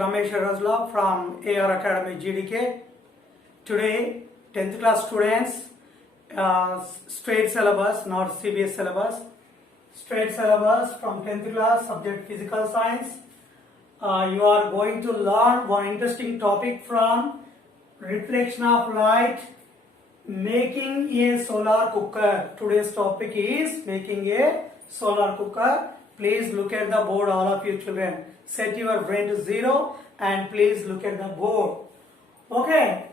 Ramesh Arasla from AR Academy GDK. Today, 10th class students, straight syllabus, not CBS syllabus. Straight syllabus from 10th class, subject physical science. You are going to learn one interesting topic from reflection of light, making a solar cooker. Today's topic is making a solar cooker. Please look at the board, all of you children. Set your brain to 0 and please look at the board. Okay.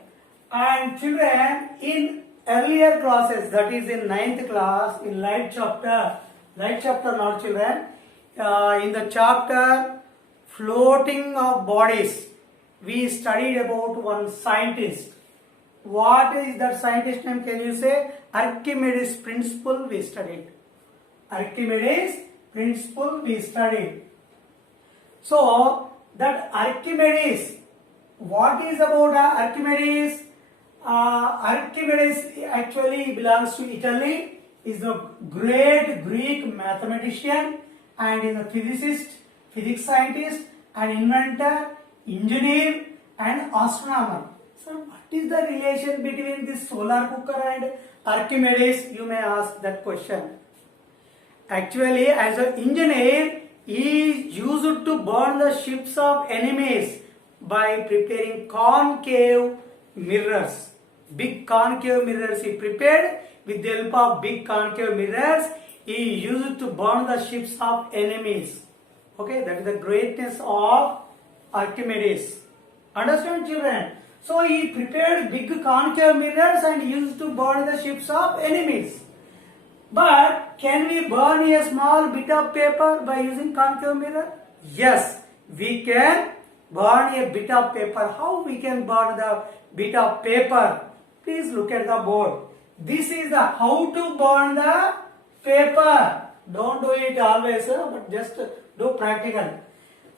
And children, in earlier classes, that is in 9th class, in light chapter not children, in the chapter floating of bodies, we studied about one scientist. What is that scientist name? Can you say? Archimedes principle we studied. Archimedes principle we studied. So that Archimedes, what is about Archimedes? Archimedes actually belongs to Italy, is a great Greek mathematician and is a physicist, physics scientist, an inventor, engineer and astronomer. So what is the relation between this solar cooker and Archimedes? You may ask that question. Actually, as an engineer, he used to burn the ships of enemies by preparing concave mirrors. Big concave mirrors he prepared. With the help of big concave mirrors, he used to burn the ships of enemies. Okay, that is the greatness of Archimedes. Understand, children? So he prepared big concave mirrors and used to burn the ships of enemies. But can we burn a small bit of paper by using concave mirror? Yes, we can burn a bit of paper. How we can burn the bit of paper? Please look at the board. This is the how to burn the paper. Don't do it always, but just do practical.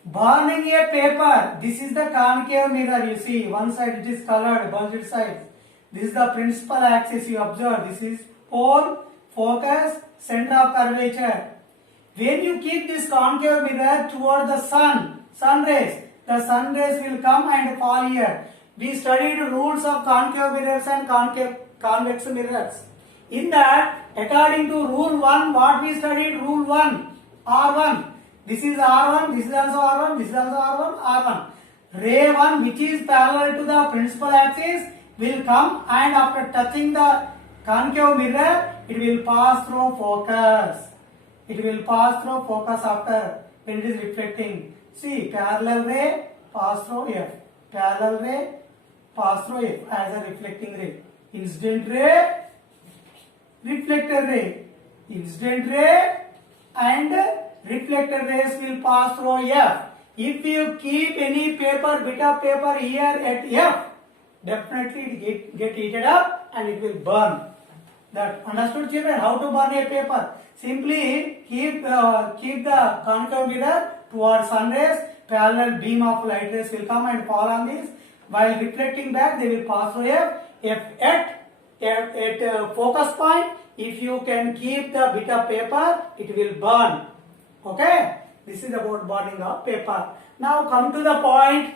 Burning a paper. This is the concave mirror. You see, one side it is colored, bulged side. This is the principal axis you observe. This is pole, focus, center of curvature. When you keep this concave mirror toward the sun rays, the sun rays will come and fall here. We studied rules of concave mirrors and convex mirrors. In that, according to rule 1, what we studied? Rule 1, R1. This is R1, this is also R1, this is also R1, R1. Ray 1, which is parallel to the principal axis, will come and after touching the concave mirror, it will pass through focus. It will pass through focus after when it is reflecting. See, parallel ray pass through F. Parallel ray pass through F as a reflecting ray. Incident ray, reflector ray. Incident ray and reflector rays will pass through F. If you keep any paper, bit of paper here at F, definitely it get heated up and it will burn. That understood, children? How to burn a paper? Simply keep the concave mirror towards sun rays. Parallel beam of light rays will come and fall on this. While reflecting back, they will pass through F. At focus point, if you can keep the bit of paper, it will burn. Okay? This is about burning of paper. Now come to the point.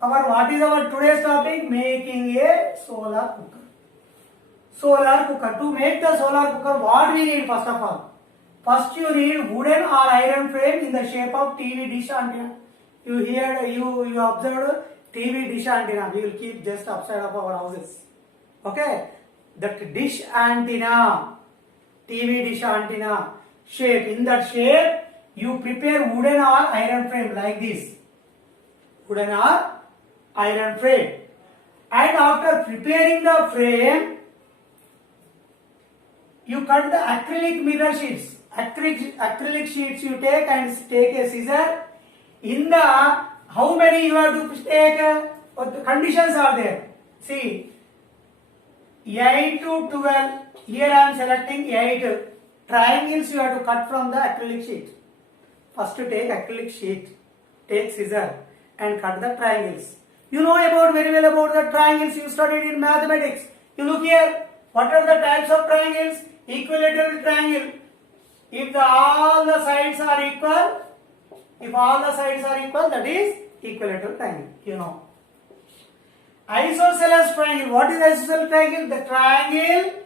What is our today's topic? Making a solar cooker. Solar cooker. To make the solar cooker, what we need first of all? First you need wooden or iron frame in the shape of TV dish antenna. You observed TV dish antenna. We will keep just outside of our houses. Okay? That dish antenna, TV dish antenna shape. In that shape, you prepare wooden or iron frame like this. Wooden or iron frame. And after preparing the frame, you cut the acrylic mirror sheets. Acrylic sheets you take and take a scissor. In the, how many you have to take? The conditions are there. See, 8 to 12. Here I am selecting 8 triangles you have to cut from the acrylic sheet. First take acrylic sheet, take scissor and cut the triangles. You know very well about the triangles you studied in mathematics. You look here. What are the types of triangles? Equilateral triangle. If all the sides are equal, that is equilateral triangle. You know. Isosceles triangle. What is isosceles triangle? The triangle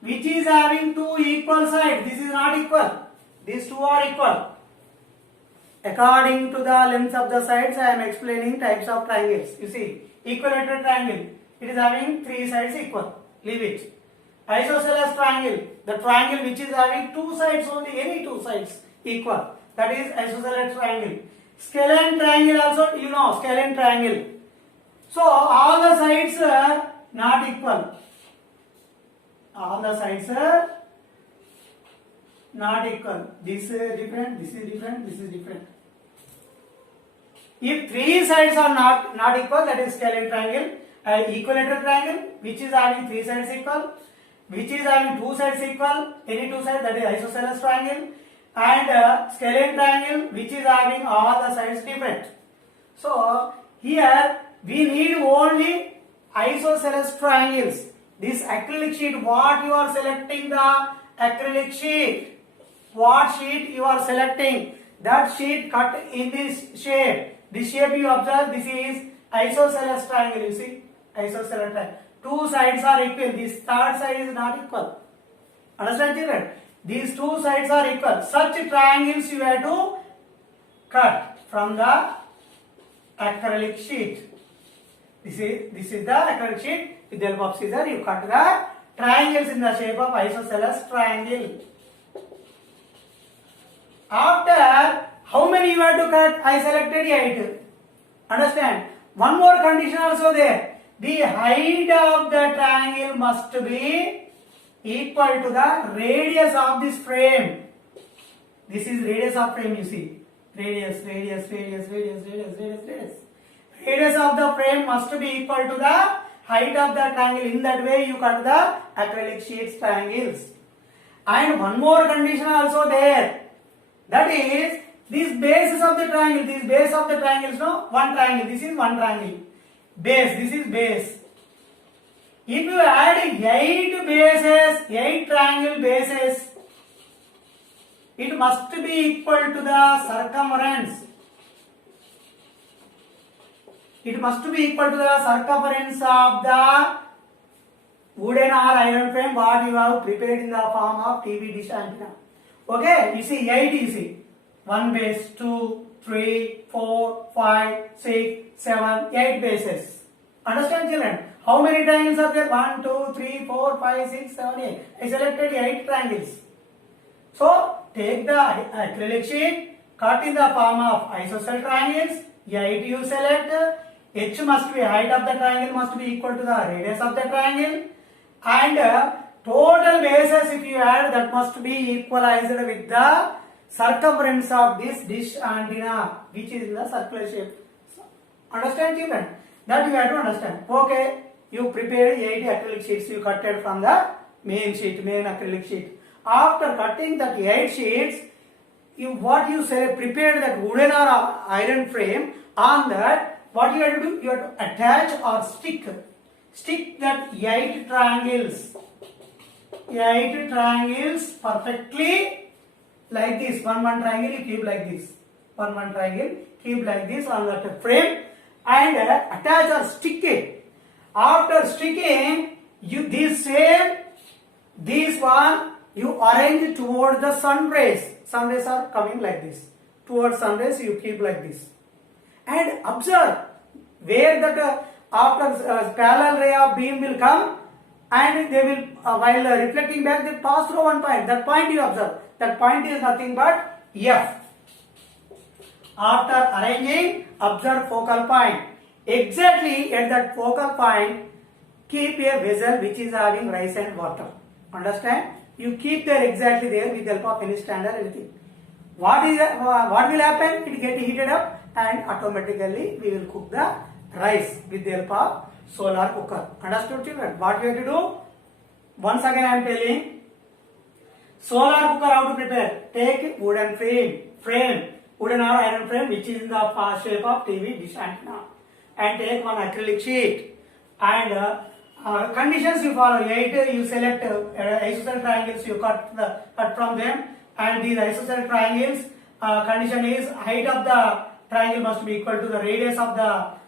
which is having two equal sides. This is not equal. These two are equal. According to the lengths of the sides, I am explaining types of triangles. You see, equilateral triangle, it is having three sides equal. Leave it. Isosceles triangle, the triangle which is having two sides only, any two sides equal. That is isosceles triangle. Scalene triangle also, you know, scalene triangle. So, all the sides are not equal. All the sides are not equal. This is different, this is different, this is different. If three sides are not equal, that is scalene triangle. Equilateral triangle, which is having three sides equal, which is having two sides equal, any two sides, that is isosceles triangle. And scalene triangle, which is having all the sides different. So here we need only isosceles triangles. This acrylic sheet, what you are selecting, the acrylic sheet, what sheet you are selecting, that sheet cut in this shape. This shape you observe, this is isosceles triangle. You see, isosceles triangle. Two sides are equal. This third side is not equal. Understand, children? These two sides are equal. Such triangles you have to cut from the acrylic sheet. This is the acrylic sheet. With the help of scissor, you cut the triangles in the shape of isosceles triangle. After, how many you have to cut? I selected 8. Understand? One more condition also there. The height of the triangle must be equal to the radius of this frame. This is radius of frame, you see. Radius. Radius of the frame must be equal to the height of the triangle. In that way, you cut the acrylic sheets triangles. And one more condition also there. That is, these bases of the triangle, these base of the triangle is no one triangle. This is one triangle. Base, this is base. If you add 8 bases, 8 triangle bases, it must be equal to the circumference. It must be equal to the circumference of the wooden or iron frame what you have prepared in the form of TV dish antenna. Okay, you see 8, you see. 1 base, 2, 3, 4, 5, 6, 7, 8 bases. Understand, children? How many triangles are there? 1, 2, 3, 4, 5, 6, 7, 8. I selected 8 triangles. So, take the acrylic sheet, cut in the form of isosceles triangles. 8 you select. H must be, height of the triangle must be equal to the radius of the triangle. And total bases, if you add, that must be equalized with the circumference of this dish antenna, which is in the circular shape. Understand, children? That you have to understand. Okay, you prepared 8 acrylic sheets, you cutted from the main acrylic sheet. After cutting that 8 sheets, what you say, prepared that wooden or iron frame. On that, what you have to do? You have to attach or stick that 8 triangles. 8 triangles perfectly like this. One triangle you keep like this. One triangle keep like this on that frame and attach or stick it. After sticking, this one you arrange towards the sun rays. Sun rays are coming like this. Towards sun rays you keep like this. And observe where that after parallel ray of beam will come and they will while reflecting back they pass through one point. That point you observe. That point is nothing but F. After arranging, observe focal point. Exactly at that focal point, keep a vessel which is having rice and water. Understand? You keep there exactly there with the help of any stand or anything. What will happen? It get heated up and automatically we will cook the rice with the help of solar cooker. Understood, children? What we have to do? Once again I am telling. Solar cooker how to prepare? Take wooden frame, wooden or iron frame which is in the shape of TV dish antenna, and take one acrylic sheet and conditions you follow. 8 you select isosceles triangles, you cut from them, and these isosceles triangles condition is height of the triangle must be equal to the radius of the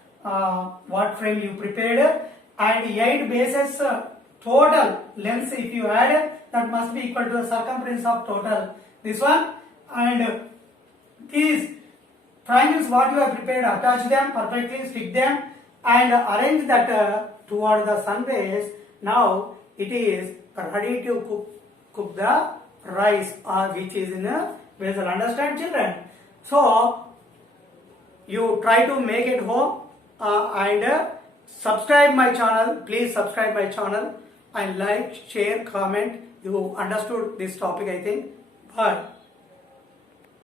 what frame you prepared, and 8 bases total lengths if you add, that must be equal to the circumference of total this one. And these triangles what you have prepared, attach them perfectly, stick them and arrange that toward the sun rays. Now it is ready to cook the rice which is in a vessel. Understand, children? So you try to make it home and subscribe my channel. Please subscribe my channel and like, share, comment. You understood this topic, I think. Bye.